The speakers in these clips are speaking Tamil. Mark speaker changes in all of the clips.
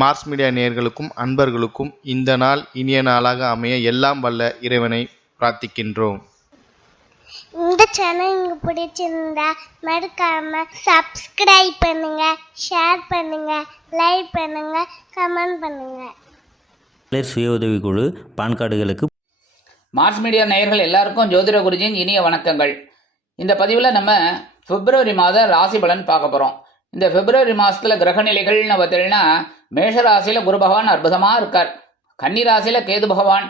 Speaker 1: மார்ஸ் மீடியா நேயர்களுக்கும் அன்பர்களுக்கும் இந்த நாள் இனிய நாளாக அமைய எல்லாம் வல்ல இறைவனை பிரார்த்திக்கின்றோம்.
Speaker 2: இந்த சேனல் உங்களுக்கு பிடிச்சிருந்தா மறக்காம சப்ஸ்கிரைப் பண்ணுங்க ஷேர் பண்ணுங்க லைக் பண்ணுங்க கமெண்ட் பண்ணுங்க.
Speaker 3: மகளிர் சுய உதவிக்குழு பான் கார்டுகளுக்கு
Speaker 4: மார்ஸ் மீடியா நேயர்கள் எல்லாருக்கும் ஜோதிட குருஜியின் இனிய வணக்கங்கள். இந்த பதிவில் நம்ம பிப்ரவரி மாத ராசி பலன் பார்க்க போகிறோம் இந்த பிப்ரவரி மாதத்தில் கிரகநிலைகள்னு பார்த்தீங்கன்னா மேஷ ராசியில குரு பகவான் அற்புதமாக இருக்கார். கன்னி ராசியில் கேது பகவான்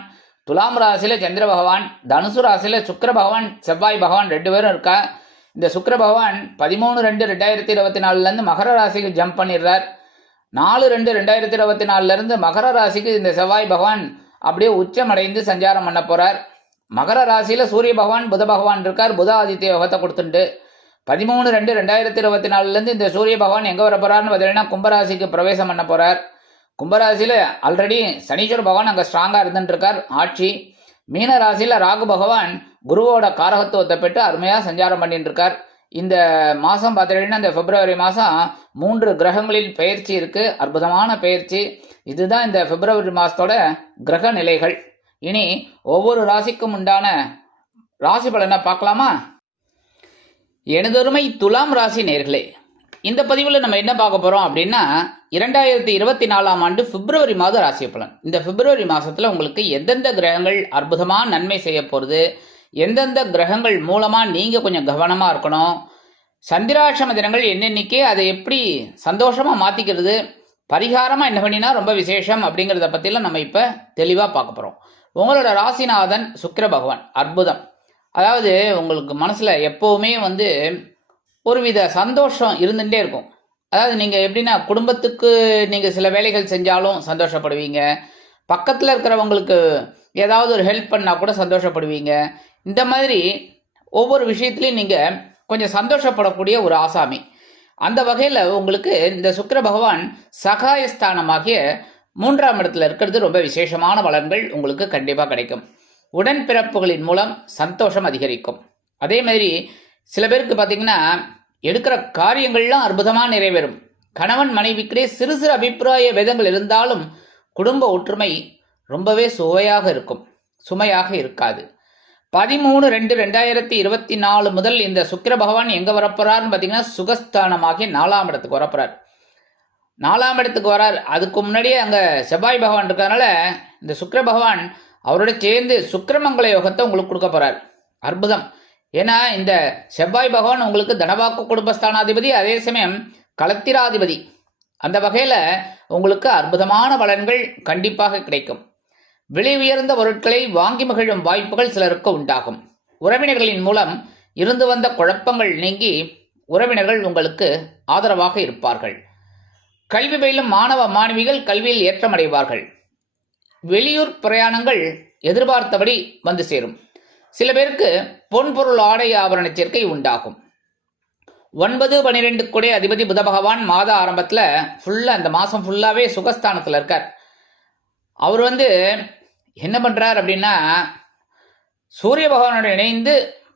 Speaker 4: துலாம் ராசியில் சந்திர பகவான் தனுசு ராசியில் சுக்கர பகவான் செவ்வாய் பகவான் ரெண்டு பேரும் இருக்கா? இந்த சுக்கர பகவான் பதிமூணு ரெண்டு ரெண்டாயிரத்தி இருபத்தி நாலுலேருந்து மகர ராசிக்கு ஜம்ப் பண்ணிடுறார். நாலு ரெண்டு ரெண்டாயிரத்தி இருபத்தி நாலுலேருந்து மகர ராசிக்கு இந்த செவ்வாய் பகவான் அப்படியே உச்சமடைந்து சஞ்சாரம் பண்ண போகிறார் மகர ராசியில் சூரிய பகவான் புத பகவான் இருக்கார். புத ஆதித்ய யோகத்தை கொடுத்துட்டு பதிமூணு ரெண்டு ரெண்டாயிரத்தி இருபத்தி நாலுலேருந்து இந்த சூரிய பகவான் எங்கே வர போகிறார்னு பார்த்தீங்கன்னா கும்பராசிக்கு பிரவேசம் பண்ண போகிறார் கும்பராசியில் ஆல்ரெடி சனீஸ்வர பகவான் அங்கே ஸ்ட்ராங்காக இருந்துட்டுருக்கார் ஆட்சி மீன ராசியில் ராகு பகவான் குருவோட காரகத்துவத்தை பெற்று அருமையாக சஞ்சாரம் பண்ணிட்டு இருக்கார். இந்த மாதம் பார்த்தீங்கன்னா இந்த பிப்ரவரி மாதம் மூன்று கிரகங்களில் பயிற்சி இருக்குது அற்புதமான பயிற்சி. இதுதான் இந்த பிப்ரவரி மாதத்தோட கிரக நிலைகள். இனி ஒவ்வொரு ராசிக்கும் உண்டான ராசி பலனை பார்க்கலாமா? எனதொருமை துலாம் ராசி நேர்களே இந்த பதிவில் நம்ம என்ன பார்க்க போகிறோம் அப்படின்னா இரண்டாயிரத்தி இருபத்தி நாலாம் ஆண்டு பிப்ரவரி மாத ராசி பலன். இந்த பிப்ரவரி மாதத்தில் உங்களுக்கு எந்தெந்த கிரகங்கள் அற்புதமாக நன்மை செய்ய போகிறது எந்தெந்த கிரகங்கள் மூலமாக நீங்கள் கொஞ்சம் கவனமாக இருக்கணும் சந்திராட்சம தினங்கள் என்னென்னைக்கு அதை எப்படி சந்தோஷமாக மாற்றிக்கிறது பரிகாரமாக என்ன பண்ணினா ரொம்ப விசேஷம் அப்படிங்கிறத பற்றிலாம் நம்ம இப்போ தெளிவாக பார்க்க போகிறோம் உங்களோட ராசிநாதன் சுக்கிர பகவான் அற்புதம். அதாவது உங்களுக்கு மனசில் எப்போவுமே வந்து ஒருவித சந்தோஷம் இருந்துகிட்டே இருக்கும். அதாவது நீங்கள் எப்படின்னா குடும்பத்துக்கு நீங்கள் சில வேலைகள் செஞ்சாலும் சந்தோஷப்படுவீங்க. பக்கத்தில் இருக்கிறவங்களுக்கு ஏதாவது ஒரு ஹெல்ப் பண்ணால் கூட சந்தோஷப்படுவீங்க. இந்த மாதிரி ஒவ்வொரு விஷயத்துலையும் நீங்கள் கொஞ்சம் சந்தோஷப்படக்கூடிய ஒரு ஆசாமி. அந்த வகையில் உங்களுக்கு இந்த சுக்கர பகவான் சகாயஸ்தானமாகிய மூன்றாம் இடத்துல இருக்கிறது ரொம்ப விசேஷமான பலன்கள் உங்களுக்கு கண்டிப்பாக கிடைக்கும். உடன்பிறப்புகளின் மூலம் சந்தோஷம் அதிகரிக்கும். அதே மாதிரி சில பேருக்கு பார்த்தீங்கன்னா எடுக்கிற காரியங்கள்லாம் அற்புதமாக நிறைவேறும். கணவன் மனைவிக்கிடையே சிறு சிறு அபிப்பிராய வேதங்கள் இருந்தாலும் குடும்ப ஒற்றுமை ரொம்பவே சுவையாக இருக்கும். சுமையாக இருக்காது. பதிமூணு ரெண்டு ரெண்டாயிரத்தி இருபத்தி நாலு முதல் இந்த சுக்கிர பகவான் எங்கே வரப்போறாருன்னு பார்த்தீங்கன்னா சுகஸ்தானமாகி நாலாம் இடத்துக்கு வரப்போறார். நாலாம் இடத்துக்கு வரார். அதுக்கு முன்னாடியே அங்கே செவ்வாய் பகவான் இருக்கிறதுனால இந்த சுக்கிர பகவான் அவரோட சேர்ந்து சுக்கிரமங்கல யோகத்தை உங்களுக்கு கொடுக்க போறார். அற்புதம். ஏன்னா இந்த செவ்வாய் பகவான் உங்களுக்கு தனவாக்கு குடும்பஸ்தானாதிபதி அதே சமயம் களத்திராதிபதி. அந்த வகையில் உங்களுக்கு அற்புதமான பலன்கள் கண்டிப்பாக கிடைக்கும். விலை உயர்ந்த பொருட்களை வாங்கி மகிழும் வாய்ப்புகள் சிலருக்கு உண்டாகும். உறவினர்களின் மூலம் இருந்து வந்த குழப்பங்கள் நீங்கி உறவினர்கள் உங்களுக்கு ஆதரவாக இருப்பார்கள். கல்வி பயிலும் மாணவ மாணவிகள் கல்வியில் ஏற்றமடைவார்கள். வெளியூர் பிரயாணங்கள் எதிர்பார்த்தபடி வந்து சேரும். சில பேருக்கு பொன்பொருள் ஆடை ஆபரண சேர்க்கை உண்டாகும். ஒன்பது பன்னிரெண்டு கூட அதிபதி புத பகவான் மாத ஆரம்பத்தில் ஃபுல்லாக அந்த மாதம் ஃபுல்லாகவே சுகஸ்தானத்தில் இருக்கார். அவர் வந்து என்ன பண்ணுறார் அப்படின்னா சூரிய பகவானோட இணைந்து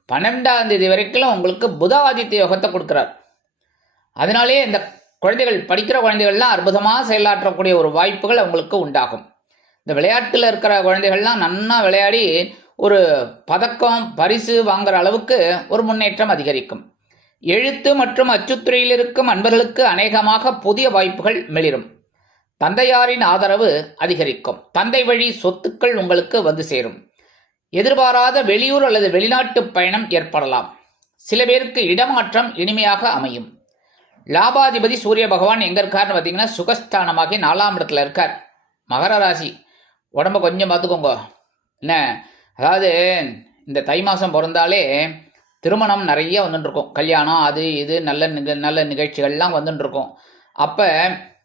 Speaker 4: பன்னெண்டாம் தேதி வரைக்கும் உங்களுக்கு புத ஆதித்ய யோகத்தை கொடுக்குறார். அதனாலேயே இந்த குழந்தைகள் படிக்கிற குழந்தைகள்லாம் அற்புதமாக செயலாற்றக்கூடிய ஒரு வாய்ப்புகள் அவங்களுக்கு உண்டாகும். இந்த விளையாட்டில் இருக்கிற குழந்தைகள்லாம் நன்னா விளையாடி ஒரு பதக்கம் பரிசு வாங்குற அளவுக்கு ஒரு முன்னேற்றம் அதிகரிக்கும். எழுத்து மற்றும் அச்சுத்துறையில் இருக்கும் அன்பர்களுக்கு அநேகமாக புதிய வாய்ப்புகள் மிளிரும். தந்தையாரின் ஆதரவு அதிகரிக்கும். தந்தை வழி சொத்துக்கள் உங்களுக்கு வந்து சேரும். எதிர்பாராத வெளியூர் அல்லது வெளிநாட்டு பயணம் ஏற்படலாம். சில பேருக்கு இடமாற்றம் இனிமையாக அமையும். லாபாதிபதி சூரிய பகவான் எங்க இருக்காருன்னு பார்த்தீங்கன்னா சுகஸ்தானமாகி நாலாம் இடத்துல இருக்கார். மகர ராசி. உடம்ப கொஞ்சம் பார்த்துக்கோங்க என்ன? அதாவது இந்த தை மாதம் பிறந்தாலே திருமணம் நிறைய வந்துட்டுருக்கும். கல்யாணம் அது இது நல்ல நிக நல்ல நிகழ்ச்சிகள்லாம் வந்துட்டுருக்கும். அப்போ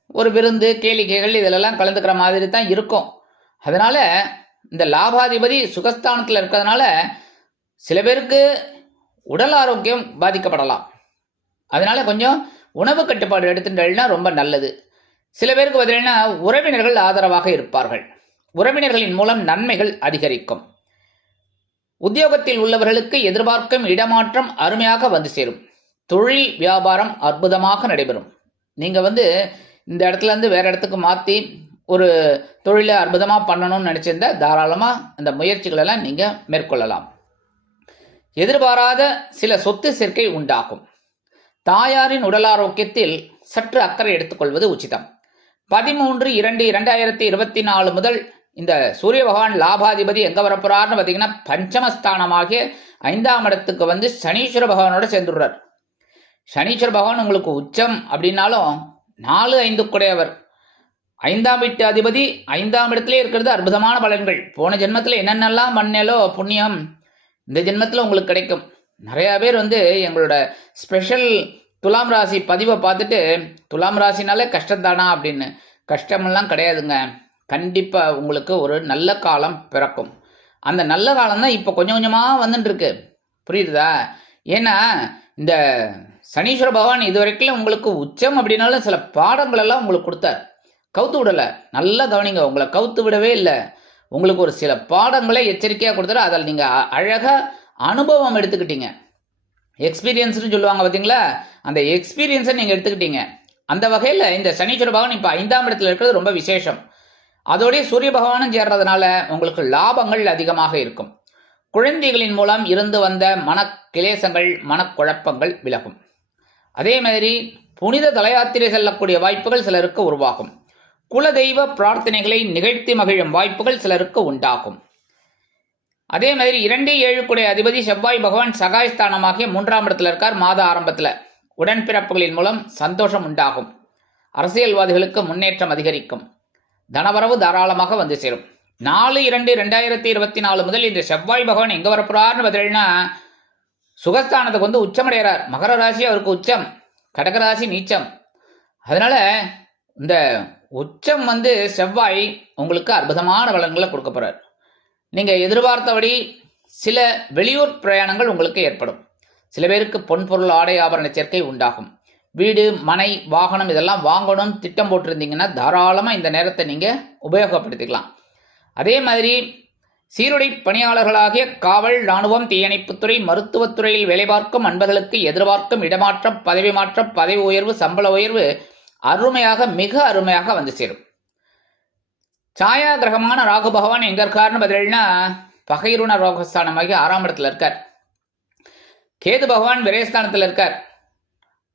Speaker 4: ஒரு விருந்து கேளிக்கைகள் இதிலெல்லாம் கலந்துக்கிற மாதிரி தான் இருக்கும். அதனால் இந்த லாபாதிபதி சுகஸ்தானத்தில் இருக்கிறதுனால சில பேருக்கு உடல் ஆரோக்கியம் பாதிக்கப்படலாம். அதனால் கொஞ்சம் உணவு கட்டுப்பாடு எடுத்துட்டேன்னா ரொம்ப நல்லது. சில பேருக்கு பார்த்தீங்கன்னா உறவினர்கள் ஆதரவாக இருப்பார்கள். உறவினர்களின் மூலம் நன்மைகள் அதிகரிக்கும். உத்தியோகத்தில் உள்ளவர்களுக்கு எதிர்பார்க்கும் இடமாற்றம் அருமையாக வந்து சேரும். தொழில் வியாபாரம் அற்புதமாக நடைபெறும். நீங்கள் வந்து இந்த இடத்துல இருந்து வேற இடத்துக்கு மாற்றி ஒரு தொழிலை அற்புதமாக பண்ணணும்னு நினச்சிருந்தா தாராளமாக அந்த முயற்சிகளெல்லாம் நீங்கள் மேற்கொள்ளலாம். எதிர்பாராத சில சொத்து சேர்க்கை உண்டாகும். தாயாரின் உடல் ஆரோக்கியத்தில் சற்று அக்கறை எடுத்துக்கொள்வது உச்சிதம். பதிமூன்று இரண்டு இரண்டாயிரத்தி இருபத்தி நாலு முதல் இந்த சூரிய பகவான் லாபாதிபதி எங்க வரப்போறாருன்னு பார்த்தீங்கன்னா பஞ்சமஸ்தானமாகிய ஐந்தாம் இடத்துக்கு வந்து சனீஸ்வர பகவானோட சேர்ந்துடுறார். சனீஸ்வர பகவான் உங்களுக்கு உச்சம் அப்படின்னாலும் நாலு ஐந்து குடையவர் ஐந்தாம் வீட்டு அதிபதி ஐந்தாம் இடத்துல இருக்கிறது அற்புதமான பலன்கள். போன ஜென்மத்தில் என்னென்னலாம் பண்ணேலோ புண்ணியம் இந்த ஜென்மத்தில் உங்களுக்கு கிடைக்கும். நிறையா பேர் வந்து எங்களோட ஸ்பெஷல் துலாம் ராசி பதிவை பார்த்துட்டு துலாம் ராசினாலே கஷ்டம்தானா அப்படின்னு. கஷ்டமெல்லாம் கிடையாதுங்க. கண்டிப்பாக உங்களுக்கு ஒரு நல்ல காலம் பிறக்கும். அந்த நல்ல காலம் தான் இப்போ கொஞ்சம் கொஞ்சமாக வந்துட்டுருக்கு. புரியுதா ஏன்னா இந்த சனீஸ்வர பகவான் இது வரைக்கும் உங்களுக்கு உச்சம் அப்படின்னாலும் சில பாடங்களெல்லாம் உங்களுக்கு கொடுத்தார். கவுத்து விடலை. நல்லா கவனிங்க. உங்களை கவுத்து விடவே இல்லை. உங்களுக்கு ஒரு சில பாடங்களை எச்சரிக்கையாக கொடுத்தாரு அதில் நீங்கள் அழகாக அனுபவம் எடுத்துக்கிட்டீங்க. எக்ஸ்பீரியன்ஸ்னு சொல்லுவாங்க பார்த்தீங்களா அந்த எக்ஸ்பீரியன்ஸை நீங்கள் எடுத்துக்கிட்டீங்க. அந்த வகையில் இந்த சனீஸ்வர பகவான் இப்போ ஐந்தாம் இடத்துல இருக்கிறது ரொம்ப விசேஷம். அதோடய சூரிய பகவானும் சேர்றதுனால உங்களுக்கு லாபங்கள் அதிகமாக இருக்கும். குழந்தைகளின் மூலம் இருந்து வந்த மன கிளேசங்கள் மனக்குழப்பங்கள் விலகும். அதே மாதிரி புனித தலையாத்திரை செல்லக்கூடிய வாய்ப்புகள் சிலருக்கு உருவாகும். குலதெய்வ பிரார்த்தனைகளை நிகழ்த்தி மகிழும் வாய்ப்புகள் சிலருக்கு உண்டாகும். அதே மாதிரி இரண்டு ஏழுக்குடைய அதிபதி செவ்வாய் பகவான் சகாயஸ்தானமாகிய மூன்றாம் இடத்துல இருக்கார் மாத ஆரம்பத்தில். உடன்பிறப்புகளின் மூலம் சந்தோஷம் உண்டாகும். அரசியல்வாதிகளுக்கு முன்னேற்றம் அதிகரிக்கும். தனவரவு தாராளமாக வந்து சேரும். நாலு இரண்டு ரெண்டாயிரத்தி இருபத்தி நாலு முதல் இந்த செவ்வாய் பகவான் எங்கே வரப்போறாருன்னு பார்த்தீங்கன்னா சுகஸ்தானத்துக்கு வந்து உச்சமடைகிறார். மகர ராசி அவருக்கு உச்சம் கடகராசி நீச்சம். அதனால் இந்த உச்சம் வந்து செவ்வாய் உங்களுக்கு அற்புதமான பலன்களை கொடுக்க போகிறார் நீங்கள் எதிர்பார்த்தபடி சில வெளியூர் பிரயாணங்கள் உங்களுக்கு ஏற்படும். சில பேருக்கு பொன் பொருள் ஆடை ஆபரண சேர்க்கை உண்டாகும். வீடு மனை வாகனம் இதெல்லாம் வாங்கணும்னு திட்டம் போட்டிருந்தீங்கன்னா தாராளமாக இந்த நேரத்தை நீங்கள் உபயோகப்படுத்திக்கலாம். அதே மாதிரி சீருடை பணியாளர்களாகிய காவல் இராணுவம் தீயணைப்புத்துறை மருத்துவத்துறையில் வேலை பார்க்கும் அன்பர்களுக்கு எதிர்பார்க்கும் இடமாற்றம் பதவி மாற்றம் பதவி உயர்வு சம்பள உயர்வு அருமையாக மிக அருமையாக வந்து சேரும். சாயா கிரகமான ராகு பகவான் எங்க இருக்காருன்னு பதிலா பகைருண ரோகஸ்தானமாகி ஆறாம் இடத்துல இருக்கார். கேது பகவான் விரயஸ்தானத்தில் இருக்கார்.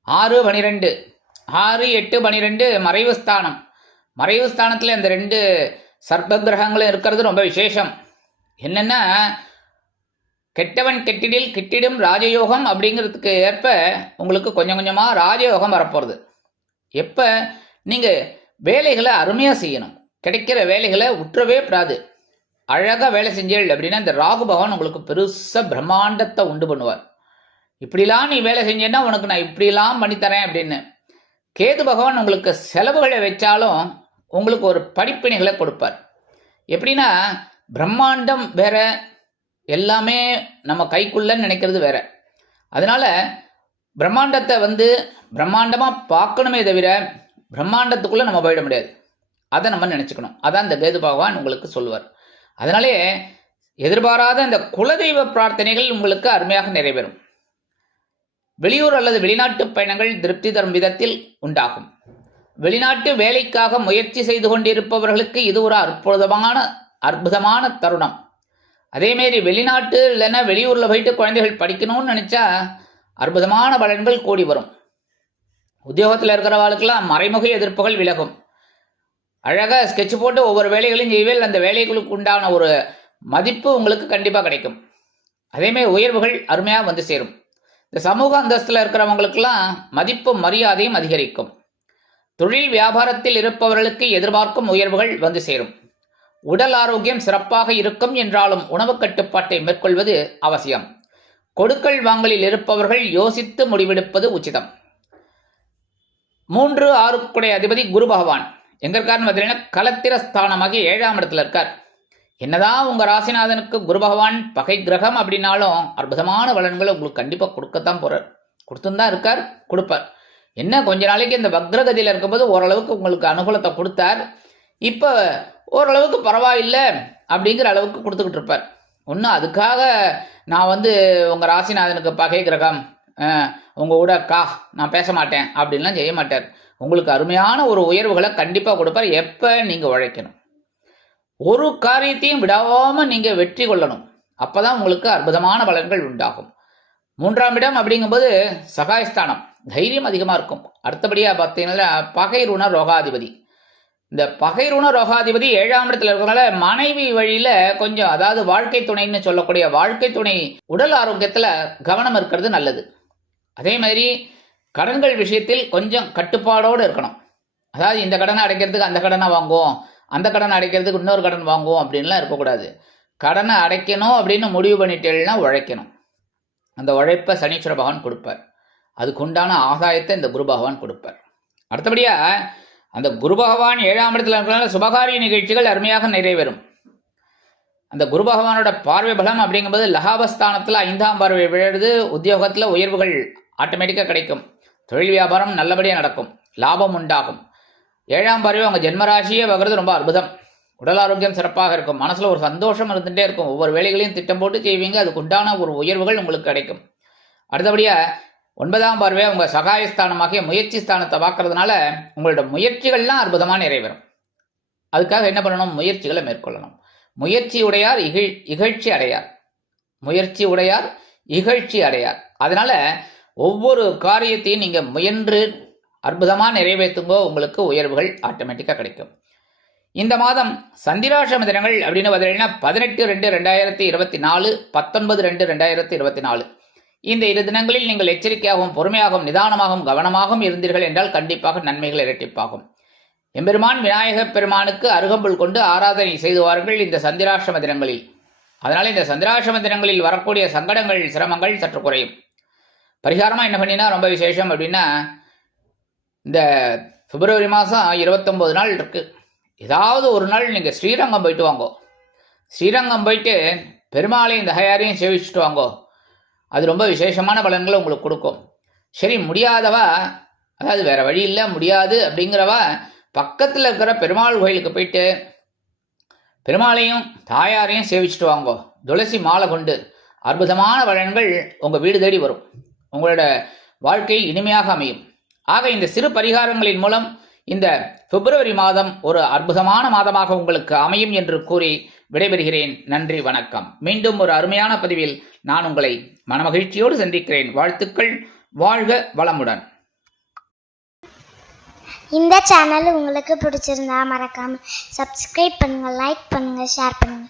Speaker 4: ஆறு பனிரெண்டு. ஆறு எட்டு பனிரெண்டு மறைவு ஸ்தானம். மறைவு ஸ்தானத்தில் இந்த ரெண்டு சர்ப்ப கிரகங்களும் இருக்கிறது ரொம்ப விசேஷம். என்னென்னா கெட்டவன் கெட்டிடில் கிட்டிடும் ராஜயோகம் அப்படிங்கிறதுக்கு ஏற்ப உங்களுக்கு கொஞ்சம் கொஞ்சமாக ராஜயோகம் வரப்போகிறது எப்போ? நீங்கள் வேலைகளை அருமையாக செய்யணும். கிடைக்கிற வேலைகளை உற்றவே கூடாது. அழகாக வேலை செஞ்சீள் அப்படின்னா இந்த ராகு பகவான் உங்களுக்கு பெருசாக பிரம்மாண்டத்தை உண்டு பண்ணுவார். இப்படிலாம் நீ வேலை செஞ்சேன்னா உனக்கு நான் இப்படிலாம் பண்ணித்தரேன் அப்படின்னு. கேது பகவான் உங்களுக்கு செலவுகளை வச்சாலும் உங்களுக்கு ஒரு படிப்பினைகளை கொடுப்பார். எப்படின்னா பிரம்மாண்டம் வேற எல்லாமே நம்ம கைக்குள்ள நினைக்கிறது வேற. அதனால பிரம்மாண்டத்தை வந்து பிரம்மாண்டமாக பார்க்கணுமே தவிர பிரம்மாண்டத்துக்குள்ளே நம்ம போயிட முடியாது. அதை நம்ம நினச்சிக்கணும். அதான் இந்த கேது பகவான் உங்களுக்கு சொல்லுவார். அதனாலே எதிர்பாராத இந்த குலதெய்வ பிரார்த்தனைகள் உங்களுக்கு அருமையாக நிறைவேறும். வெளியூர் அல்லது வெளிநாட்டு பயணங்கள் திருப்தி தரும் விதத்தில் உண்டாகும். வெளிநாட்டு வேலைக்காக முயற்சி செய்து கொண்டிருப்பவர்களுக்கு இது ஒரு அற்புதமான அற்புதமான தருணம். அதேமாரி வெளிநாட்டு இல்லைன்னா வெளியூரில் போயிட்டு குழந்தைகள் படிக்கணும்னு நினச்சா அற்புதமான பலன்கள் கூடி வரும். உத்தியோகத்தில் இருக்கிறவர்களுக்கெல்லாம் மறைமுக எதிர்ப்புகள் விலகும். அழகாக ஸ்கெட்ச் போட்டு ஒவ்வொரு வேலைகளையும் செய்வேல் அந்த வேலைகளுக்கு உண்டான ஒரு மதிப்பு உங்களுக்கு கண்டிப்பாக கிடைக்கும். அதேமாரி உயர்வுகள் அருமையாக வந்து சேரும். இந்த சமூக அந்தஸ்தில் இருக்கிறவங்களுக்கெல்லாம் மதிப்பும் மரியாதையும் அதிகரிக்கும். தொழில் வியாபாரத்தில் இருப்பவர்களுக்கு எதிர்பார்க்கும் உயர்வுகள் வந்து சேரும். உடல் ஆரோக்கியம் சிறப்பாக இருக்கும் என்றாலும் உணவு கட்டுப்பாட்டை மேற்கொள்வது அவசியம். கொடுக்கல் வாங்கலில் இருப்பவர்கள் யோசித்து முடிவெடுப்பது உச்சிதம். மூன்று ஆறுக்குடைய அதிபதி குரு பகவான். எங்க இருக்காருன்னு பார்த்தீங்கன்னா கலத்திர ஸ்தானமாகி ஏழாம் இடத்துல இருக்கார். என்னதான் உங்க ராசிநாதனுக்கு குரு பகவான் பகை கிரகம் அப்படின்னாலும் அற்புதமான பலன்களை உங்களுக்கு கண்டிப்பாக கொடுக்கத்தான் போகிறார் கொடுத்துன்னு தான் இருக்கார் கொடுப்பார். என்ன கொஞ்ச நாளைக்கு இந்த வக்ரகதியில் இருக்கும்போது ஓரளவுக்கு உங்களுக்கு அனுகூலத்தை கொடுத்தார். இப்போ ஓரளவுக்கு பரவாயில்லை அப்படிங்கிற அளவுக்கு கொடுத்துக்கிட்டு இருப்பார். ஒன்றும் அதுக்காக நான் வந்து உங்கள் ராசிநாதனுக்கு பகை கிரகம் உங்கள் கூட கா நான் பேச மாட்டேன் அப்படின்லாம் செய்ய மாட்டார். உங்களுக்கு அருமையான ஒரு உயர்வுகளை கண்டிப்பாக கொடுப்பார். எப்போ நீங்கள் உழைக்கணும்? ஒரு காரியத்தையும் விடாமல் நீங்கள் வெற்றி கொள்ளணும். அப்போ தான் உங்களுக்கு அற்புதமான பலன்கள் உண்டாகும். மூன்றாம் இடம் அப்படிங்கும்போது சகாயஸ்தானம். தைரியம் அதிகமாக இருக்கும். அடுத்தபடியாக பார்த்தீங்கன்னா பகைருண ரோகாதிபதி. இந்த பகைருண ரோகாதிபதி ஏழாம் இடத்துல இருக்கிறதுனால மனைவி வழியில் கொஞ்சம் அதாவது வாழ்க்கை துணைன்னு சொல்லக்கூடிய வாழ்க்கை துணை உடல் ஆரோக்கியத்தில் கவனம் இருக்கிறது நல்லது. அதே மாதிரி கடன்கள் விஷயத்தில் கொஞ்சம் கட்டுப்பாடோடு இருக்கணும். அதாவது இந்த கடனை அடைக்கிறதுக்கு அந்த கடனை வாங்குவோம். அந்த கடனை அடைக்கிறதுக்கு இன்னொரு கடன் வாங்குவோம் அப்படின்லாம் இருக்கக்கூடாது. கடனை அடைக்கணும் அப்படின்னு முடிவு பண்ணிட்டேன்னா உழைக்கணும். அந்த உழைப்பை சனீஸ்வர பகவான் கொடுப்பார். அதுக்கு உண்டான ஆதாயத்தை இந்த குரு பகவான் கொடுப்பார். அடுத்தபடியாக அந்த குரு பகவான் ஏழாம் இடத்துல இருக்கிறனால சுபகாரிய நிகழ்ச்சிகள் அருமையாக நிறைவேறும். அந்த குரு பகவானோட பார்வை பலம் அப்படிங்கும்போது லகாபஸ்தானத்தில் ஐந்தாம் பார்வை விழுது உத்தியோகத்தில் உயர்வுகள் ஆட்டோமேட்டிக்காக கிடைக்கும். தொழில் வியாபாரம் நல்லபடியாக நடக்கும். லாபம் உண்டாகும். ஏழாம் பார்வை உங்கள் ஜென்மராசியே வகிறது ரொம்ப அற்புதம். உடல் ஆரோக்கியம் சிறப்பாக இருக்கும். மனசில் ஒரு சந்தோஷம் இருந்துகிட்டே இருக்கும். ஒவ்வொரு வேலைகளையும் திட்டம் போட்டு செய்வீங்க. அதுக்கு உண்டான ஒரு உயர்வுகள் உங்களுக்கு கிடைக்கும். அடுத்தபடியாக ஒன்பதாம் பார்வை உங்கள் சகாயஸ்தானமாகிய முயற்சி ஸ்தானத்தை பார்க்கறதுனால உங்களோட முயற்சிகள்லாம் அற்புதமாக நிறைவேறும். அதுக்காக என்ன பண்ணணும்? முயற்சிகளை மேற்கொள்ளணும். முயற்சி உடையார் இகழ் இகழ்ச்சி அடையார். முயற்சி உடையார் இகழ்ச்சி அடையார். அதனால் ஒவ்வொரு காரியத்தையும் நீங்கள் முயன்று அற்புதமாக நிறைவேற்றுங்கோ உங்களுக்கு உயர்வுகள் ஆட்டோமேட்டிக்காக கிடைக்கும். இந்த மாதம் சந்திராசிரம தினங்கள் அப்படின்னு பார்த்தீங்கன்னா பதினெட்டு ரெண்டு ரெண்டாயிரத்தி இருபத்தி நாலு பத்தொன்பது ரெண்டு ரெண்டாயிரத்தி இருபத்தி நாலு. இந்த இரு தினங்களில் நீங்கள் எச்சரிக்கையாகவும் பொறுமையாகவும் நிதானமாகவும் கவனமாகவும் இருந்தீர்கள் என்றால் கண்டிப்பாக நன்மைகள் இரட்டிப்பாகும். எம்பெருமான் விநாயகப் பெருமானுக்கு அருகம்புல் கொண்டு ஆராதனை செய்து வாருங்கள் இந்த சந்திராசிரம தினங்களில். அதனால் இந்த சந்திராசிரம தினங்களில் வரக்கூடிய சங்கடங்கள் சிரமங்கள் சற்று குறையும். பரிகாரமாக என்ன பண்ணினா ரொம்ப விசேஷம் அப்படின்னா இந்த பிப்ரவரி மாதம் இருபத்தொம்போது நாள் இருக்குது ஏதாவது ஒரு நாள் நீங்கள் ஸ்ரீரங்கம் போயிட்டு வாங்கோ. ஸ்ரீரங்கம் போயிட்டு பெருமாளையும் இந்த ஹயாரையும் சேவிச்சுட்டு வாங்கோ. அது ரொம்ப விசேஷமான பலன்களை உங்களுக்கு கொடுக்கும். சரி முடியாதவா? அதாவது வேறு வழி இல்லை முடியாது அப்படிங்கிறவ? பக்கத்தில் இருக்கிற பெருமாள் கோயிலுக்கு போயிட்டு பெருமாளையும் தாயாரையும் சேவிச்சுட்டு வாங்கோ. துளசி மாலை கொண்டு அற்புதமான பலன்கள் உங்கள் வீடு தேடி வரும். உங்களோட வாழ்க்கை இனிமையாக அமையும். ஆக இந்த சிறு பரிகாரங்களின் மூலம் இந்த பிப்ரவரி மாதம் ஒரு அற்புதமான மாதமாக உங்களுக்கு அமையும் என்று கூறி விடைபெறுகிறேன். நன்றி வணக்கம். மீண்டும் ஒரு அருமையான பதிவில் நான் உங்களை மனமகிழ்ச்சியோடு சந்திக்கிறேன். வாழ்த்துக்கள் வாழ்க வளமுடன்.
Speaker 2: இந்த சேனல் உங்களுக்கு பிடிச்சிருந்தா மறக்காம சப்ஸ்கிரைப் பண்ணுங்க லைக் பண்ணுங்க ஷேர் பண்ணுங்க.